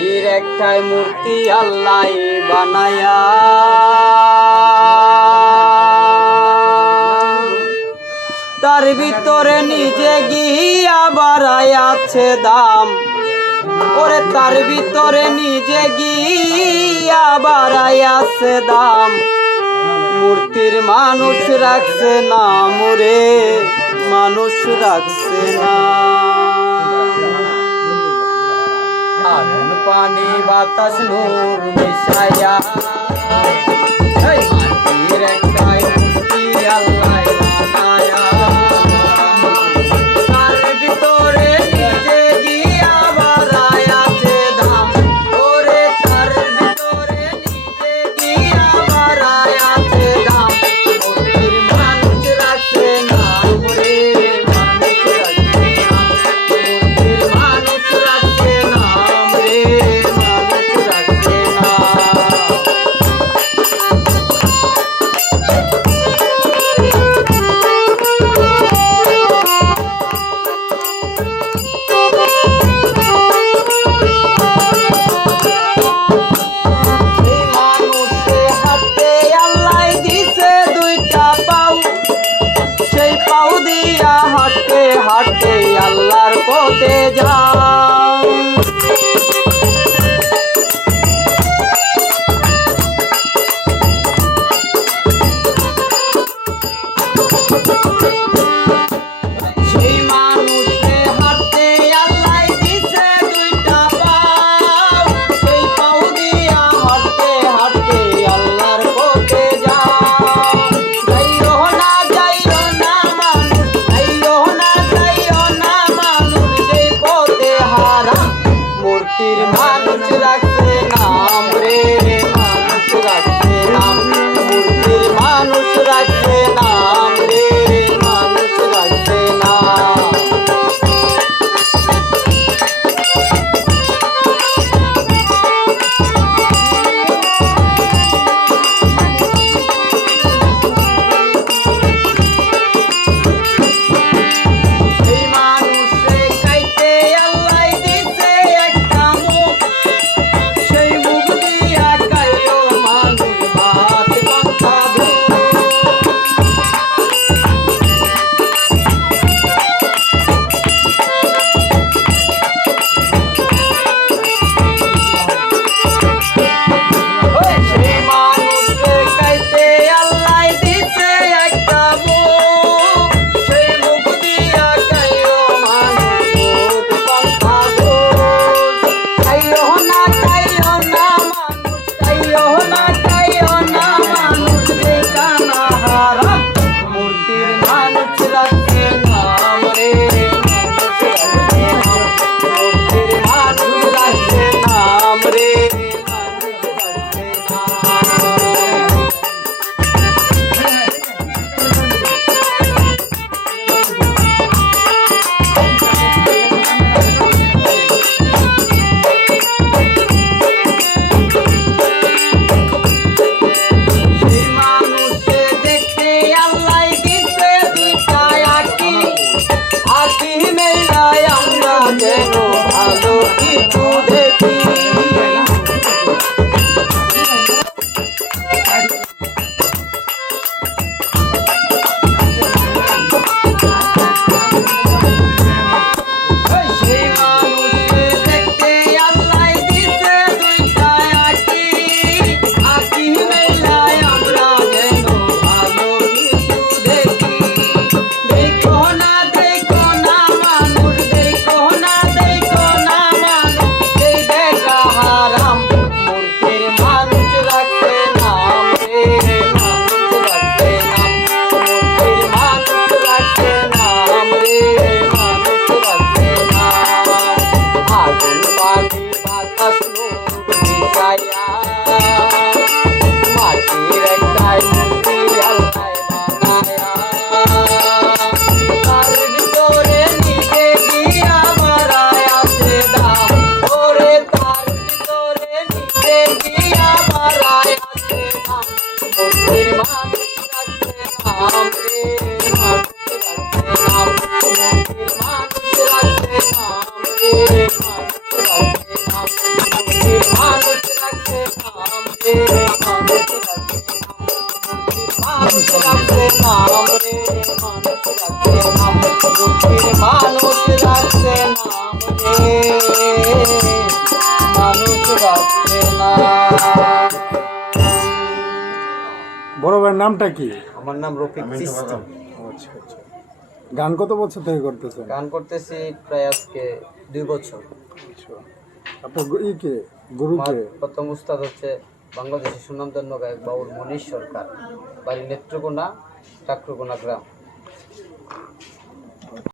মাটির একটাই মূর্তি আল্লাহ বানায়া তার ভিতরে নিজে গিয়া বাড়াইয়াছে দাম। ওরে তার ভিতরে নিজে গিয়া বাড়াইয়াছে দাম। মূর্তির মানুষ রাখছে না মোরে, মানুষ রাখছে না। আগুন পানি বাতাস নূর মিশাইয়া মাটির একটাই মূর্তি আল্লাহ বানায়া তার ভিতরে নিজে গিয়া বাড়াইয়াছে দাম। ওরে তার ভিতরে নিজে গিয়া বাড়াইয়াছে দাম। মূর্তির মানুষ রাখছে না মোরে, মানুষ রাখছে না। মূর্তির মানুষ রাখছে না মোরে, মানুষ রাখছে না। হাঁটতে হাঁটতে আল্লাহর পথে যাও। সেই মানুষে হাঁটতে আল্লাহ দিছে দুইটা পাও। সেই পাও দিয়া হাঁটতে হাঁটতে আল্লাহর পথে যাও। যাইও না যাইও না মানুষ, যাইও না যাইও না মানুষ, যেই পথে হারাম। মূর্তির মানুষ রাখছে নাম রে, মানুষ রাখছে নাম। মূর্তির মানুষ রাখছে নাম রে, মানুষ রাখছে নাম। সেই মানুষে খাইতে আল্লাহ দিছে একটা মুখ। সেই মুখ দিয়া খাইলো মানুষ ভাত পান্তা ভাত। সেই মানুষে খাইতে আল্লাহ দিছে একটা মুখ। সেই মুখ দিয়া খাইলো মানুষ ভাত পান্তা ভাত। খাইও না মানুষ, খাইও না মানুষ, যেই কানা হারাম। মূর্তির মানুষ রাখছে নাম রে, মানুষ রাখছে নাম। মূর্তির মানুষ রাখছে নাম রে, মানুষ রাখছে নাম। সেই মানুষে দেখতে আল্লাহ দিছে দুইটা আঁখি। আঁখি মেলায় আমরা যেন ভালো কিছু দেখি। সেই মানুষে দেখতে আল্লাহ দিছে দুইটা আঁখি। আঁখি মেলায় আমরা যেন ভালো কিছু দেখি। দেখো না মানুষ, দেখো না মানুষ, রাখছে নাম রে, মানুষ রাখছে নাম, বুদ্ধির মানুষ রাখছে নাম রে, মানুষ রাখছে নাম। বড় ভাইয়ের নামটা কি? আমার নাম রফিক চিস্তি। আচ্ছা আচ্ছা। গান কত বছর থেকে করতেছেন? গান করতেছি প্রায় আজকে 2 বছর। আচ্ছা। আপনার কে গুরু আমার কে? প্রথম উস্তাদ হচ্ছে বাংলাদেশের সুনামধন্য গায়ক বাউল মনীষ সরকার, বাড়ি নেত্রকোনা, টাকরুকোনা গ্রাম।